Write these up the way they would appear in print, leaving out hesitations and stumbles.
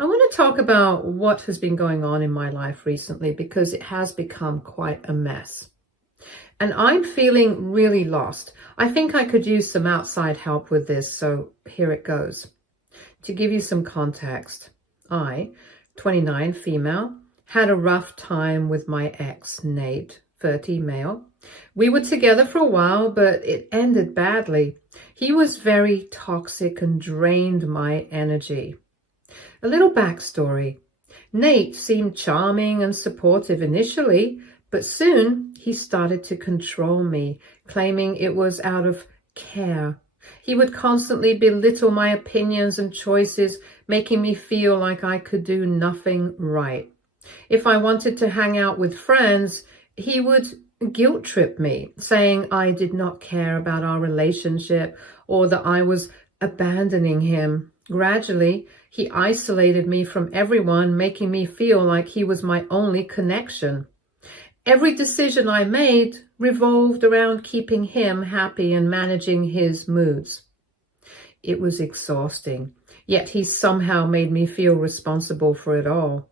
I want to talk about what has been going on in my life recently because it has become quite a mess. And I'm feeling really lost. I think I could use some outside help with this, so here it goes. To give you some context, I, 29, female, had a rough time with my ex, Nate, 30, male. We were together for a while, but it ended badly. He was very toxic and drained my energy. A little backstory. Nate seemed charming and supportive initially, but soon he started to control me, claiming it was out of care. He would constantly belittle my opinions and choices, making me feel like I could do nothing right. If I wanted to hang out with friends, he would guilt trip me, saying I did not care about our relationship or that I was abandoning him. Gradually, he isolated me from everyone, making me feel like he was my only connection. Every decision I made revolved around keeping him happy and managing his moods. It was exhausting, yet he somehow made me feel responsible for it all.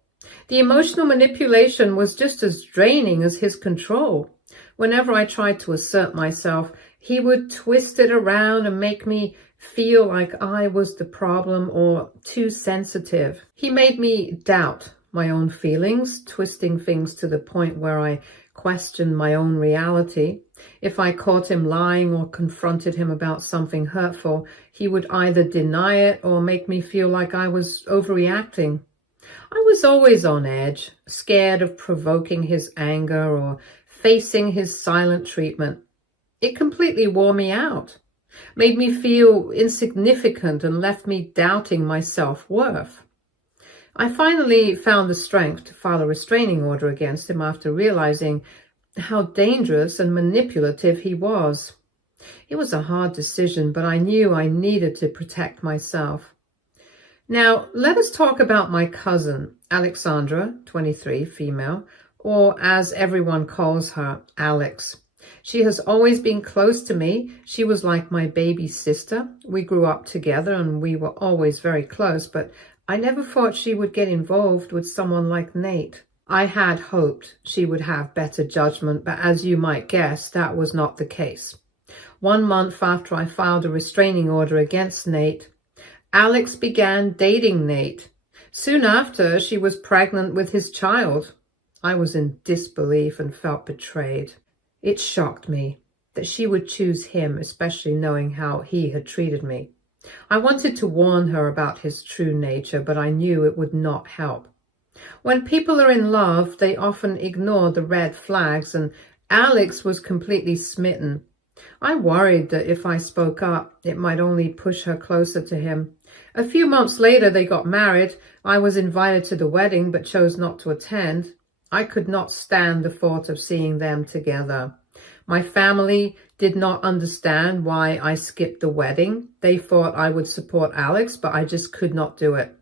The emotional manipulation was just as draining as his control. Whenever I tried to assert myself, he would twist it around and make me feel like I was the problem or too sensitive. He made me doubt my own feelings, twisting things to the point where I questioned my own reality. If I caught him lying or confronted him about something hurtful, he would either deny it or make me feel like I was overreacting. I was always on edge, scared of provoking his anger or facing his silent treatment. It completely wore me out, made me feel insignificant and left me doubting my self-worth. I finally found the strength to file a restraining order against him after realizing how dangerous and manipulative he was. It was a hard decision, but I knew I needed to protect myself. Now, let us talk about my cousin, Alexandra, 23, female, or as everyone calls her, Alex. She has always been close to me. She was like my baby sister. We grew up together and we were always very close, but I never thought she would get involved with someone like Nate. I had hoped she would have better judgment, but as you might guess, that was not the case. 1 month after I filed a restraining order against Nate, Alex began dating Nate. Soon after, she was pregnant with his child. I was in disbelief and felt betrayed. It shocked me that she would choose him, especially knowing how he had treated me. I wanted to warn her about his true nature, but I knew it would not help. When people are in love, they often ignore the red flags, and Alex was completely smitten. I worried that if I spoke up, it might only push her closer to him. A few months later, they got married. I was invited to the wedding, but chose not to attend. I could not stand the thought of seeing them together. My family did not understand why I skipped the wedding. They thought I would support Alex, but I just could not do it.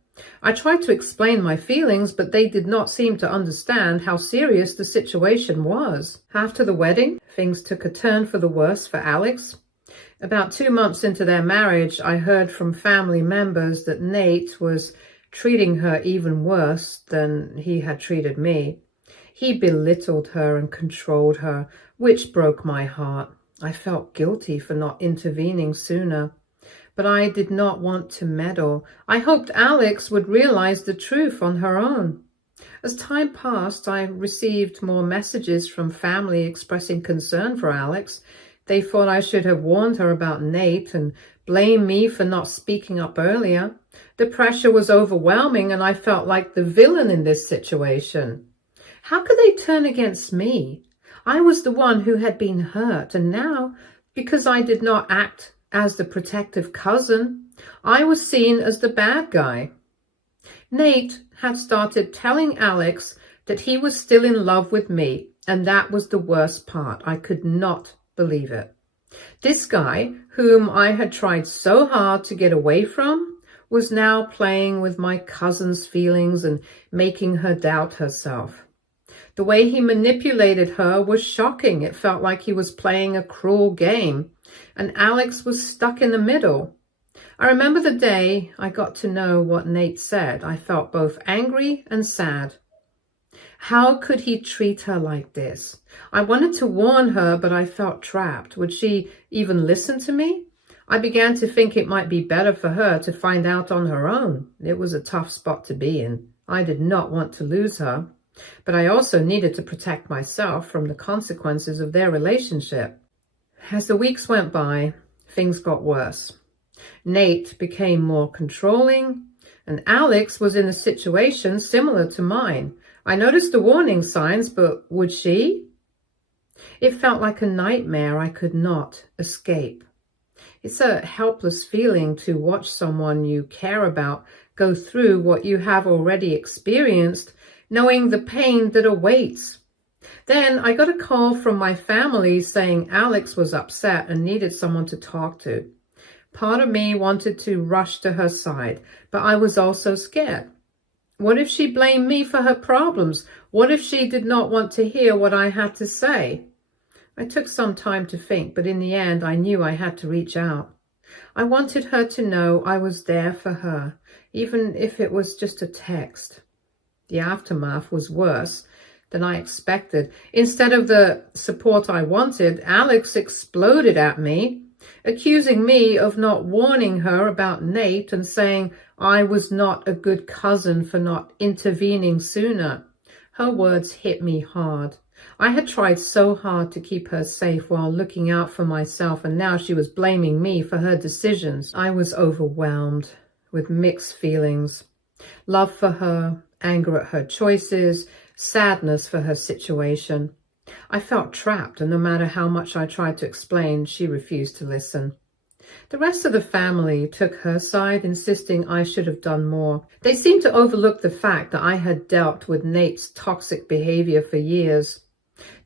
I tried to explain my feelings, but they did not seem to understand how serious the situation was. After the wedding, things took a turn for the worse for Alex. About 2 months into their marriage, I heard from family members that Nate was treating her even worse than he had treated me. He belittled her and controlled her, which broke my heart. I felt guilty for not intervening sooner, but I did not want to meddle. I hoped Alex would realize the truth on her own. As time passed, I received more messages from family expressing concern for Alex. They thought I should have warned her about Nate and blamed me for not speaking up earlier. The pressure was overwhelming and I felt like the villain in this situation. How could they turn against me? I was the one who had been hurt, and now, because I did not act as the protective cousin, I was seen as the bad guy. Nate had started telling Alex that he was still in love with me, and that was the worst part. I could not believe it. This guy, whom I had tried so hard to get away from, was now playing with my cousin's feelings and making her doubt herself. The way he manipulated her was shocking. It felt like he was playing a cruel game, and Alex was stuck in the middle. I remember the day I got to know what Nate said. I felt both angry and sad. How could he treat her like this? I wanted to warn her, but I felt trapped. Would she even listen to me? I began to think it might be better for her to find out on her own. It was a tough spot to be in. I did not want to lose her, but I also needed to protect myself from the consequences of their relationship. As the weeks went by, things got worse. Nate became more controlling, and Alex was in a situation similar to mine. I noticed the warning signs, but would she? It felt like a nightmare I could not escape. It's a helpless feeling to watch someone you care about go through what you have already experienced, knowing the pain that awaits. Then I got a call from my family saying Alex was upset and needed someone to talk to. Part of me wanted to rush to her side, but I was also scared. What if she blamed me for her problems? What if she did not want to hear what I had to say? I took some time to think, but in the end, I knew I had to reach out. I wanted her to know I was there for her, even if it was just a text. The aftermath was worse than I expected. Instead of the support I wanted, Alex exploded at me, accusing me of not warning her about Nate and saying I was not a good cousin for not intervening sooner. Her words hit me hard. I had tried so hard to keep her safe while looking out for myself, and now she was blaming me for her decisions. I was overwhelmed with mixed feelings. Love for her, anger at her choices, sadness for her situation. I felt trapped, and no matter how much I tried to explain, she refused to listen. The rest of the family took her side, insisting I should have done more. They seemed to overlook the fact that I had dealt with Nate's toxic behavior for years.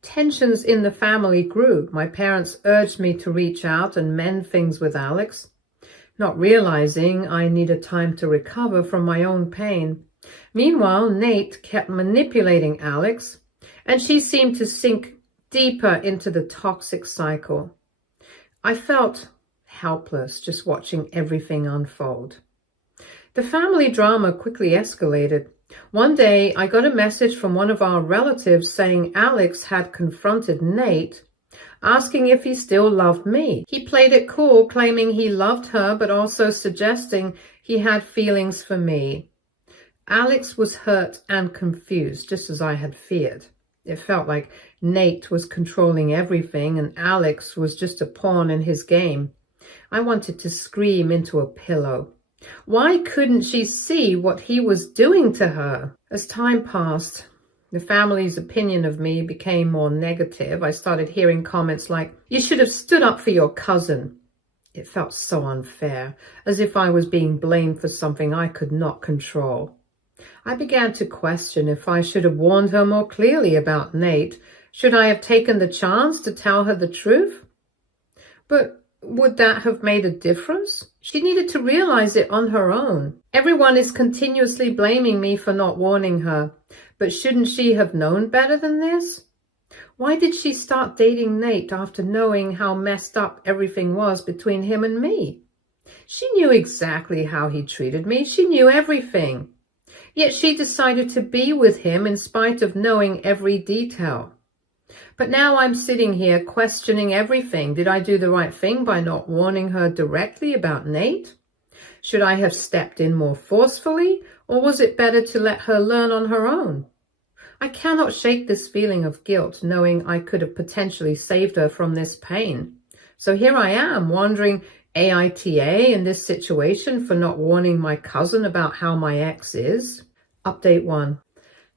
Tensions in the family grew. My parents urged me to reach out and mend things with Alex, not realizing I needed time to recover from my own pain. Meanwhile, Nate kept manipulating Alex, and she seemed to sink deeper into the toxic cycle. I felt helpless just watching everything unfold. The family drama quickly escalated. One day, I got a message from one of our relatives saying Alex had confronted Nate, asking if he still loved me. He played it cool, claiming he loved her, but also suggesting he had feelings for me. Alex was hurt and confused, just as I had feared. It felt like Nate was controlling everything and Alex was just a pawn in his game. I wanted to scream into a pillow. Why couldn't she see what he was doing to her? As time passed, the family's opinion of me became more negative. I started hearing comments like, "You should have stood up for your cousin." It felt so unfair, as if I was being blamed for something I could not control. I began to question if I should have warned her more clearly about Nate. Should I have taken the chance to tell her the truth? But would that have made a difference? She needed to realize it on her own. Everyone is continuously blaming me for not warning her, but shouldn't she have known better than this? Why did she start dating Nate after knowing how messed up everything was between him and me? She knew exactly how he treated me. She knew everything. Yet she decided to be with him in spite of knowing every detail. But now I'm sitting here questioning everything. Did I do the right thing by not warning her directly about Nate? Should I have stepped in more forcefully, or was it better to let her learn on her own? I cannot shake this feeling of guilt, knowing I could have potentially saved her from this pain. So here I am, wondering AITA in this situation for not warning my cousin about how my ex is. Update 1.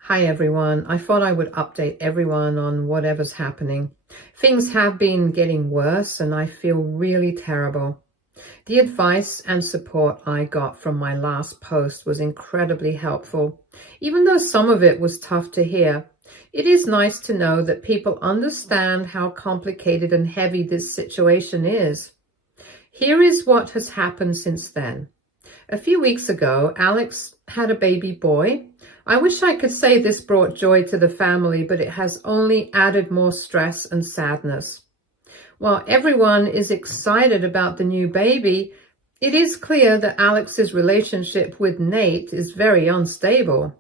Hi everyone. I thought I would update everyone on whatever's happening. Things have been getting worse and I feel really terrible. The advice and support I got from my last post was incredibly helpful. Even though some of it was tough to hear, it is nice to know that people understand how complicated and heavy this situation is. Here is what has happened since then. A few weeks ago, Alex had a baby boy. I wish I could say this brought joy to the family, but it has only added more stress and sadness. While everyone is excited about the new baby, It is clear that Alex's relationship with Nate is very unstable.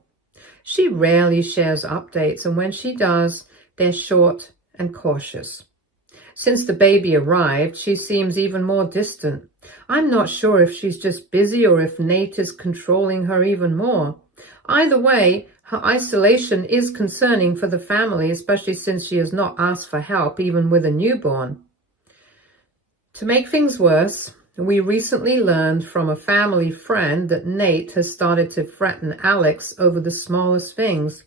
She rarely shares updates, and when she does, they're short and cautious. Since the baby arrived, she seems even more distant. I'm not sure if she's just busy or if Nate is controlling her even more. Either way, her isolation is concerning for the family, especially since she has not asked for help, even with a newborn. To make things worse, we recently learned from a family friend that Nate has started to threaten Alex over the smallest things.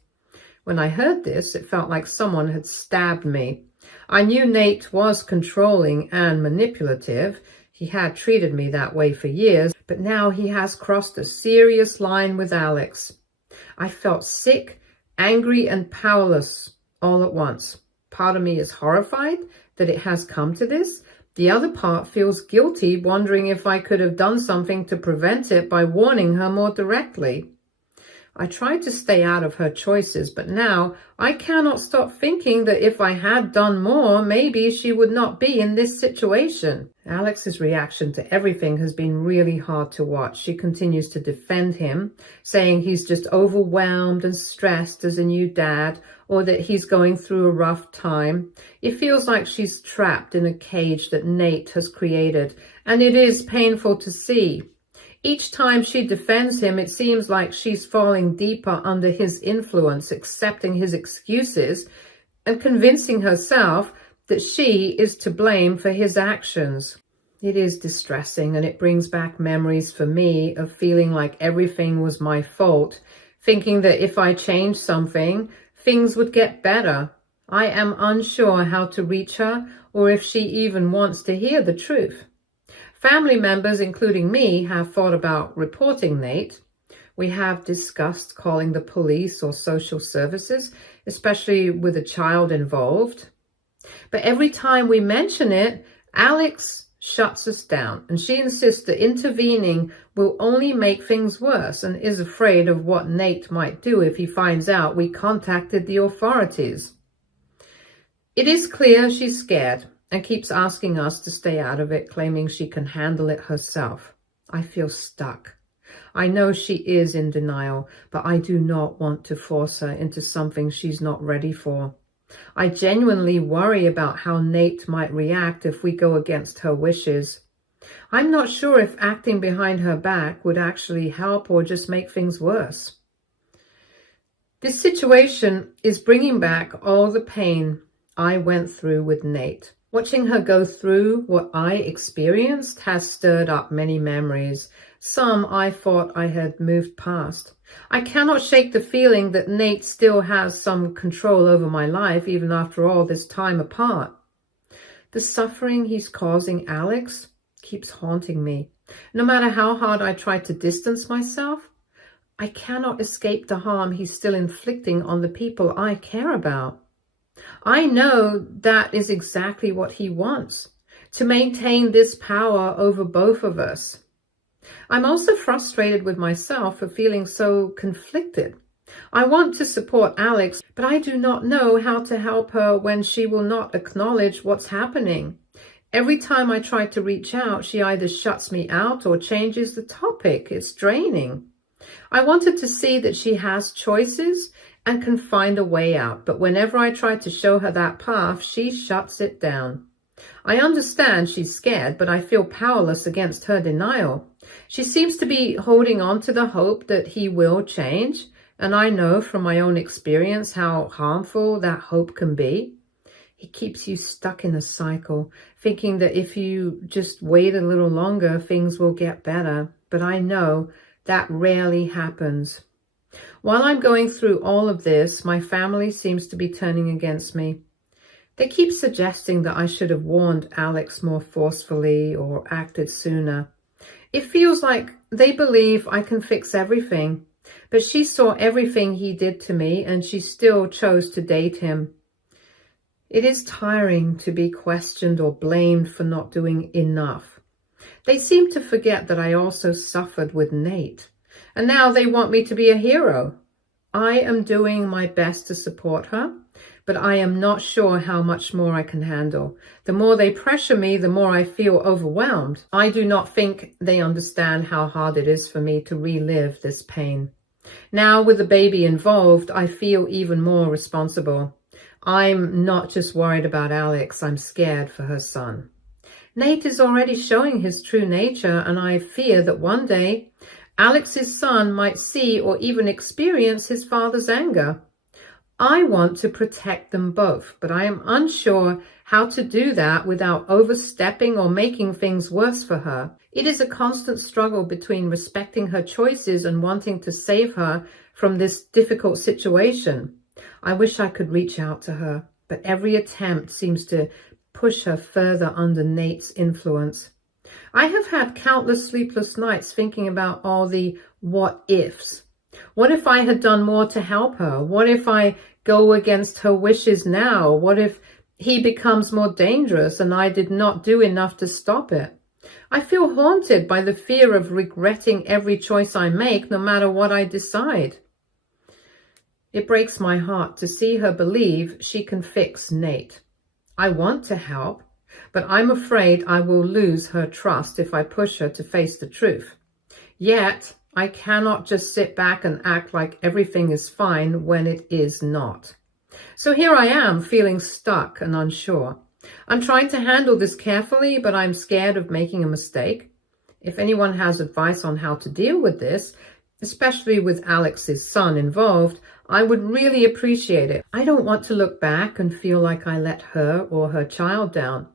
When I heard this, it felt like someone had stabbed me. I knew Nate was controlling and manipulative. He had treated me that way for years, but now he has crossed a serious line with Alex. I felt sick, angry, and powerless all at once. Part of me is horrified that it has come to this. The other part feels guilty, wondering if I could have done something to prevent it by warning her more directly. I tried to stay out of her choices, but now I cannot stop thinking that if I had done more, maybe she would not be in this situation. Alex's reaction to everything has been really hard to watch. She continues to defend him, saying he's just overwhelmed and stressed as a new dad, or that he's going through a rough time. It feels like she's trapped in a cage that Nate has created, and it is painful to see. Each time she defends him, it seems like she's falling deeper under his influence, accepting his excuses and convincing herself that she is to blame for his actions. It is distressing, and it brings back memories for me of feeling like everything was my fault, thinking that if I changed something, things would get better. I am unsure how to reach her or if she even wants to hear the truth. Family members, including me, have thought about reporting Nate. We have discussed calling the police or social services, especially with a child involved. But every time we mention it, Alex shuts us down, and she insists that intervening will only make things worse and is afraid of what Nate might do if he finds out we contacted the authorities. It is clear she's scared and keeps asking us to stay out of it, claiming she can handle it herself. I feel stuck. I know she is in denial, but I do not want to force her into something she's not ready for. I genuinely worry about how Nate might react if we go against her wishes. I'm not sure if acting behind her back would actually help or just make things worse. This situation is bringing back all the pain I went through with Nate. Watching her go through what I experienced has stirred up many memories. Some I thought I had moved past. I cannot shake the feeling that Nate still has some control over my life, even after all this time apart. The suffering he's causing Alex keeps haunting me. No matter how hard I try to distance myself, I cannot escape the harm he's still inflicting on the people I care about. I know that is exactly what he wants, to maintain this power over both of us. I'm also frustrated with myself for feeling so conflicted. I want to support Alex, but I do not know how to help her when she will not acknowledge what's happening. Every time I try to reach out, she either shuts me out or changes the topic. It's draining. I wanted to see that she has choices and can find a way out, but whenever I try to show her that path, she shuts it down. I understand she's scared, but I feel powerless against her denial. She seems to be holding on to the hope that he will change, and I know from my own experience how harmful that hope can be. It keeps you stuck in a cycle, thinking that if you just wait a little longer, things will get better. But I know that rarely happens. While I'm going through all of this, my family seems to be turning against me. They keep suggesting that I should have warned Alex more forcefully or acted sooner. It feels like they believe I can fix everything, but she saw everything he did to me and she still chose to date him. It is tiring to be questioned or blamed for not doing enough. They seem to forget that I also suffered with Nate. And now they want me to be a hero. I am doing my best to support her, but I am not sure how much more I can handle. The more they pressure me, the more I feel overwhelmed. I do not think they understand how hard it is for me to relive this pain. Now, with the baby involved, I feel even more responsible. I'm not just worried about Alex, I'm scared for her son. Nate is already showing his true nature, and I fear that one day Alex's son might see or even experience his father's anger. I want to protect them both, but I am unsure how to do that without overstepping or making things worse for her. It is a constant struggle between respecting her choices and wanting to save her from this difficult situation. I wish I could reach out to her, but every attempt seems to push her further under Nate's influence. I have had countless sleepless nights thinking about all the what ifs. What if I had done more to help her? What if I go against her wishes now? What if he becomes more dangerous and I did not do enough to stop it? I feel haunted by the fear of regretting every choice I make, no matter what I decide. It breaks my heart to see her believe she can fix Nate. I want to help, but I'm afraid I will lose her trust if I push her to face the truth. Yet, I cannot just sit back and act like everything is fine when it is not. So here I am, feeling stuck and unsure. I'm trying to handle this carefully, but I'm scared of making a mistake. If anyone has advice on how to deal with this, especially with Alex's son involved, I would really appreciate it. I don't want to look back and feel like I let her or her child down.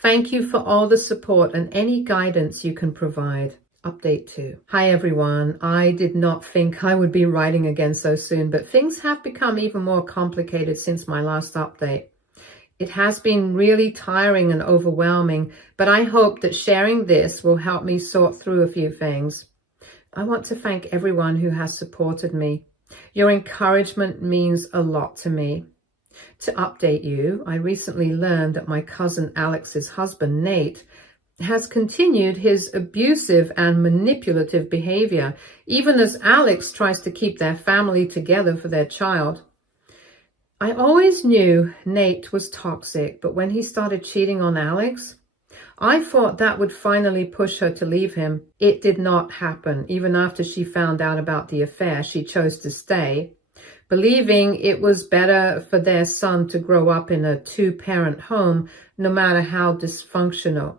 Thank you for all the support and any guidance you can provide. Update 2. Hi everyone. I did not think I would be writing again so soon, but things have become even more complicated since my last update. It has been really tiring and overwhelming, but I hope that sharing this will help me sort through a few things. I want to thank everyone who has supported me. Your encouragement means a lot to me. To update you, I recently learned that my cousin Alex's husband, Nate, has continued his abusive and manipulative behavior, even as Alex tries to keep their family together for their child. I always knew Nate was toxic, but when he started cheating on Alex, I thought that would finally push her to leave him. It did not happen. Even after she found out about the affair, she chose to stay, believing it was better for their son to grow up in a two-parent home, no matter how dysfunctional.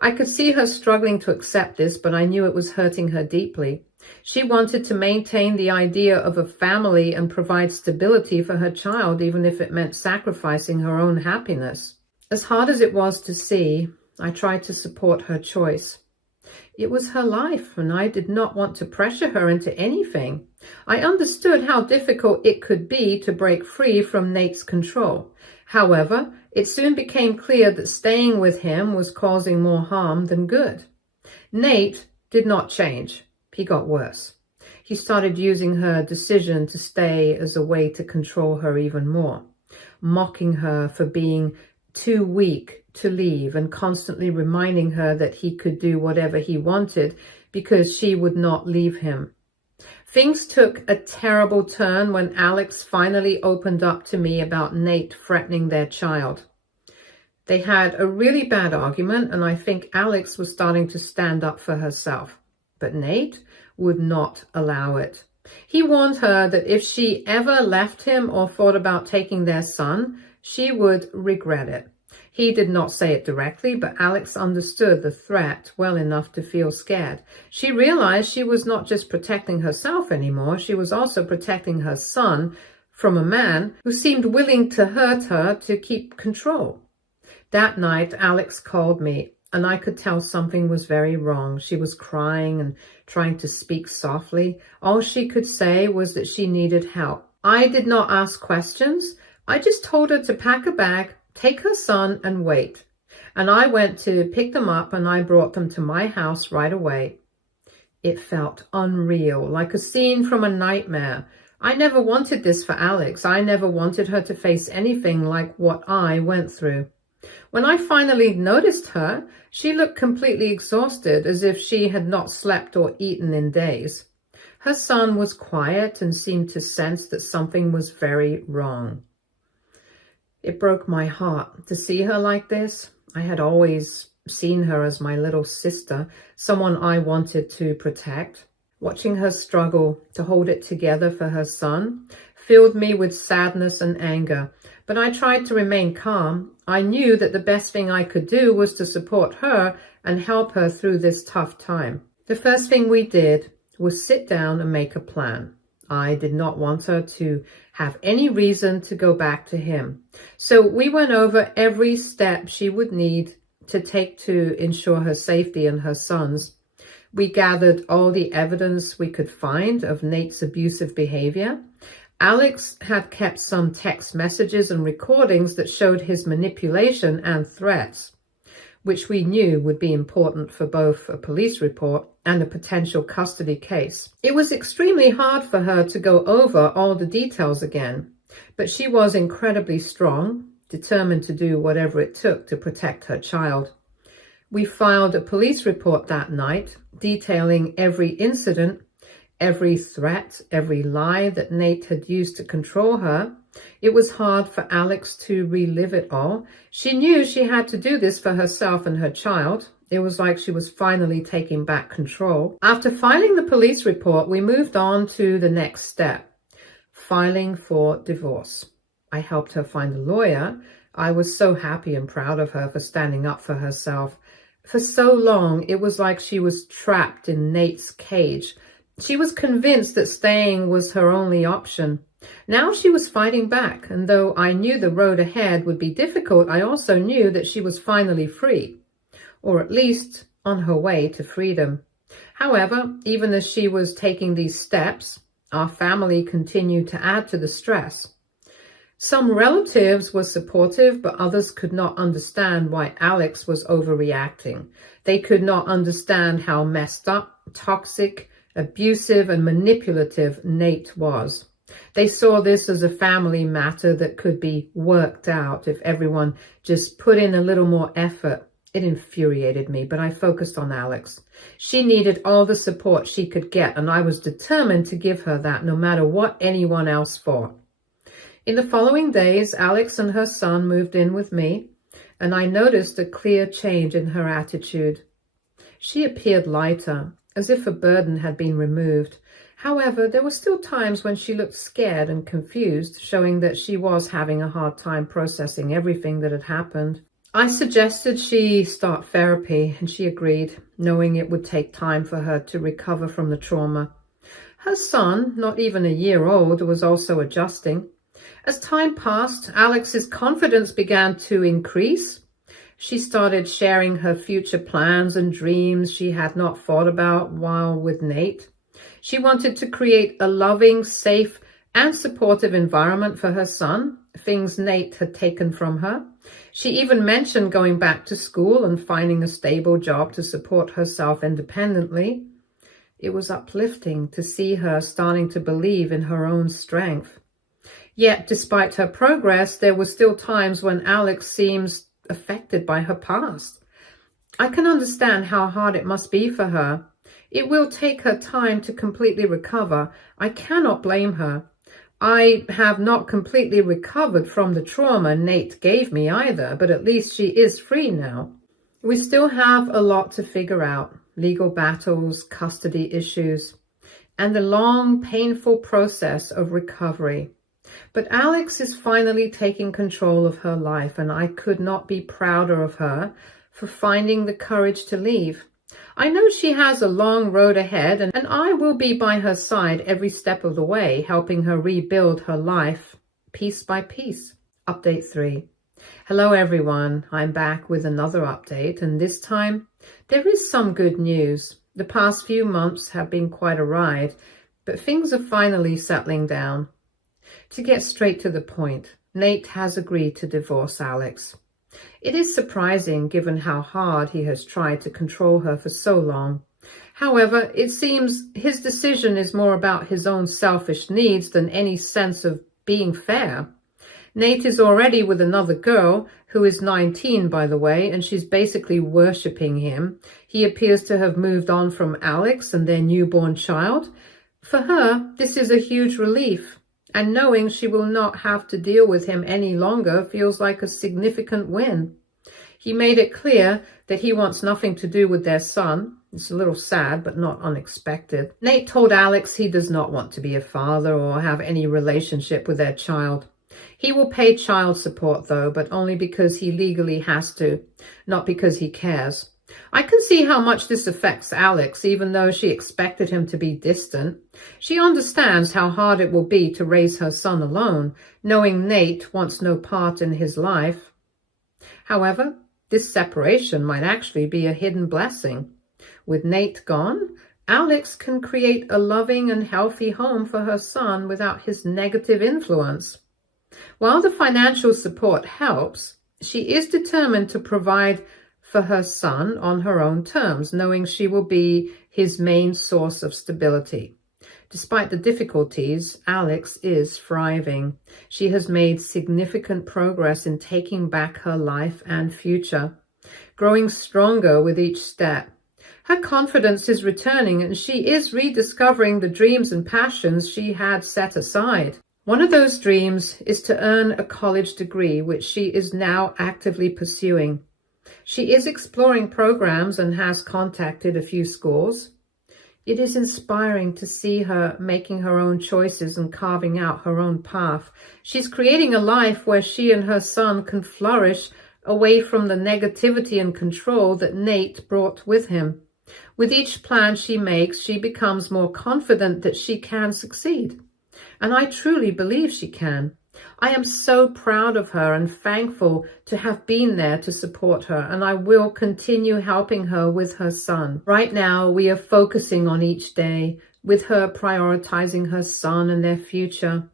I could see her struggling to accept this, but I knew it was hurting her deeply. She wanted to maintain the idea of a family and provide stability for her child, even if it meant sacrificing her own happiness. As hard as it was to see, I tried to support her choice. It was her life, and I did not want to pressure her into anything. I understood how difficult it could be to break free from Nate's control. However, it soon became clear that staying with him was causing more harm than good. Nate did not change. He got worse. He started using her decision to stay as a way to control her even more, mocking her for being too weak to leave and constantly reminding her that he could do whatever he wanted because she would not leave him. Things took a terrible turn when Alex finally opened up to me about Nate threatening their child. They had a really bad argument, and I think Alex was starting to stand up for herself. But Nate would not allow it. He warned her that if she ever left him or thought about taking their son, she would regret it. He did not say it directly, but Alex understood the threat well enough to feel scared. She realized she was not just protecting herself anymore, she was also protecting her son from a man who seemed willing to hurt her to keep control. That night, Alex called me, and I could tell something was very wrong. She was crying and trying to speak softly. All she could say was that she needed help. I did not ask questions. I just told her to pack a bag, take her son, and wait. And I went to pick them up, and I brought them to my house right away. It felt unreal, like a scene from a nightmare. I never wanted this for Alex. I never wanted her to face anything like what I went through. When I finally noticed her, she looked completely exhausted, as if she had not slept or eaten in days. Her son was quiet and seemed to sense that something was very wrong. It broke my heart to see her like this. I had always seen her as my little sister, someone I wanted to protect. Watching her struggle to hold it together for her son filled me with sadness and anger, but I tried to remain calm. I knew that the best thing I could do was to support her and help her through this tough time. The first thing we did was sit down and make a plan. I did not want her to have any reason to go back to him. So we went over every step she would need to take to ensure her safety and her son's. We gathered all the evidence we could find of Nate's abusive behavior. Alex had kept some text messages and recordings that showed his manipulation and threats, which we knew would be important for both a police report and a potential custody case. It was extremely hard for her to go over all the details again, but she was incredibly strong, determined to do whatever it took to protect her child. We filed a police report that night, detailing every incident, every threat, every lie that Nate had used to control her. It was hard for Alex to relive it all. She knew she had to do this for herself and her child. It was like she was finally taking back control. After filing the police report, we moved on to the next step, filing for divorce. I helped her find a lawyer. I was so happy and proud of her for standing up for herself. For so long, it was like she was trapped in Nate's cage. She was convinced that staying was her only option. Now she was fighting back, and though I knew the road ahead would be difficult, I also knew that she was finally free, or at least on her way to freedom. However, even as she was taking these steps, our family continued to add to the stress. Some relatives were supportive, but others could not understand why Alex was overreacting. They could not understand how messed up, toxic, abusive, and manipulative Nate was. They saw this as a family matter that could be worked out if everyone just put in a little more effort. It infuriated me, but I focused on Alex. She needed all the support she could get, and I was determined to give her that no matter what anyone else thought. In the following days, Alex and her son moved in with me, and I noticed a clear change in her attitude. She appeared lighter, as if a burden had been removed. However, there were still times when she looked scared and confused, showing that she was having a hard time processing everything that had happened. I suggested she start therapy, and she agreed, knowing it would take time for her to recover from the trauma. Her son, not even a year old, was also adjusting. As time passed, Alex's confidence began to increase. She started sharing her future plans and dreams she had not thought about while with Nate. She wanted to create a loving, safe, and supportive environment for her son, things Nate had taken from her. She even mentioned going back to school and finding a stable job to support herself independently. It was uplifting to see her starting to believe in her own strength. Yet, despite her progress, there were still times when Alex seems affected by her past. I can understand how hard it must be for her. It will take her time to completely recover. I cannot blame her. I have not completely recovered from the trauma Nate gave me either, but at least she is free now. We still have a lot to figure out: legal battles, custody issues, and the long, painful process of recovery. But Alex is finally taking control of her life, and I could not be prouder of her for finding the courage to leave. I know she has a long road ahead, and I will be by her side every step of the way, helping her rebuild her life piece by piece. Update 3. Hello everyone, I'm back with another update, and this time there is some good news. The past few months have been quite a ride, but things are finally settling down. To get straight to the point, Nate has agreed to divorce Alex. It is surprising given how hard he has tried to control her for so long. However, it seems his decision is more about his own selfish needs than any sense of being fair. Nate is already with another girl, who is 19 by the way, and she's basically worshipping him. He appears to have moved on from Alex and their newborn child. For her, this is a huge relief. and knowing she will not have to deal with him any longer feels like a significant win. He made it clear that he wants nothing to do with their son. It's a little sad, but not unexpected. Nate told Alex he does not want to be a father or have any relationship with their child. He will pay child support, though, but only because he legally has to, not because he cares. I can see how much this affects Alex, even though she expected him to be distant. She understands how hard it will be to raise her son alone, knowing Nate wants no part in his life. However, this separation might actually be a hidden blessing. With Nate gone, Alex can create a loving and healthy home for her son without his negative influence. While the financial support helps, she is determined to provide for her son on her own terms, knowing she will be his main source of stability. Despite the difficulties, Alex is thriving. She has made significant progress in taking back her life and future, growing stronger with each step. Her confidence is returning, and she is rediscovering the dreams and passions she had set aside. One of those dreams is to earn a college degree, which she is now actively pursuing. She is exploring programs and has contacted a few schools. It is inspiring to see her making her own choices and carving out her own path. She's creating a life where she and her son can flourish away from the negativity and control that Nate brought with him. With each plan she makes, she becomes more confident that she can succeed. And I truly believe she can. I am so proud of her and thankful to have been there to support her, and I will continue helping her with her son. Right now, we are focusing on each day, with her prioritizing her son and their future.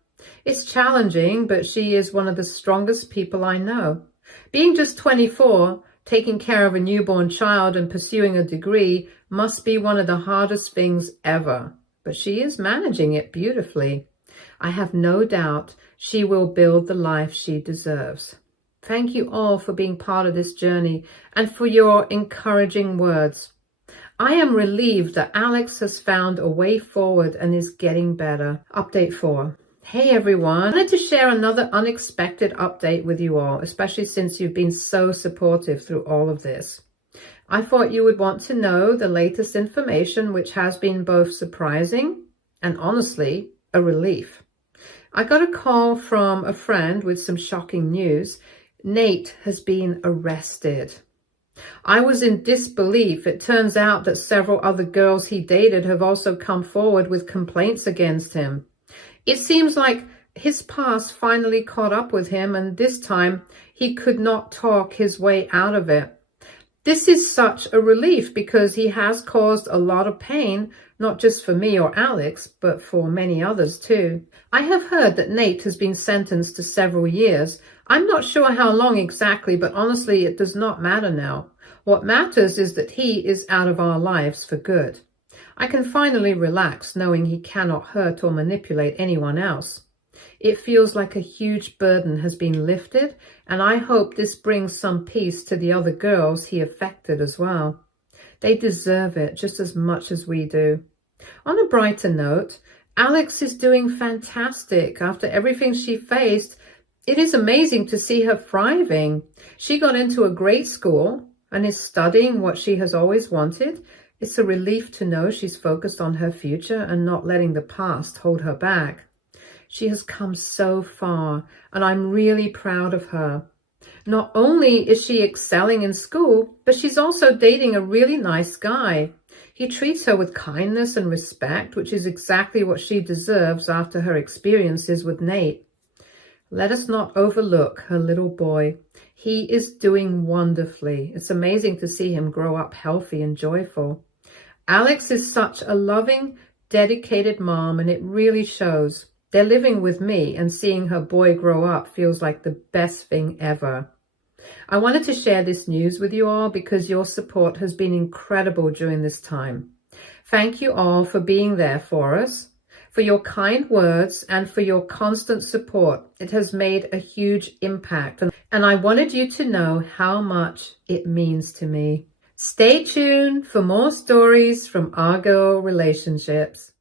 It's challenging, but she is one of the strongest people I know. Being just 24, taking care of a newborn child and pursuing a degree must be one of the hardest things ever, but she is managing it beautifully. I have no doubt she will build the life she deserves. Thank you all for being part of this journey and for your encouraging words. I am relieved that Alex has found a way forward and is getting better. Update 4. Hey everyone, I wanted to share another unexpected update with you all, especially since you've been so supportive through all of this. I thought you would want to know the latest information, which has been both surprising and honestly a relief. I got a call from a friend with some shocking news. Nate has been arrested. I was in disbelief. It turns out that several other girls he dated have also come forward with complaints against him. It seems like his past finally caught up with him, and this time he could not talk his way out of it. This is such a relief because he has caused a lot of pain, not just for me or Alex, but for many others too. I have heard that Nate has been sentenced to several years. I'm not sure how long exactly, but honestly, it does not matter now. What matters is that he is out of our lives for good. I can finally relax knowing he cannot hurt or manipulate anyone else. It feels like a huge burden has been lifted, and I hope this brings some peace to the other girls he affected as well. They deserve it just as much as we do. On a brighter note, Alex is doing fantastic. After everything she faced, it is amazing to see her thriving. She got into a great school and is studying what she has always wanted. It's a relief to know she's focused on her future and not letting the past hold her back. She has come so far, and I'm really proud of her. Not only is she excelling in school, but she's also dating a really nice guy. He treats her with kindness and respect, which is exactly what she deserves after her experiences with Nate. Let us not overlook her little boy. He is doing wonderfully. It's amazing to see him grow up healthy and joyful. Alex is such a loving, dedicated mom, and it really shows. They're living with me, and seeing her boy grow up feels like the best thing ever. I wanted to share this news with you all because your support has been incredible during this time. Thank you all for being there for us, for your kind words, and for your constant support. It has made a huge impact, and I wanted you to know how much it means to me. Stay tuned for more stories from Our Girl Relationships.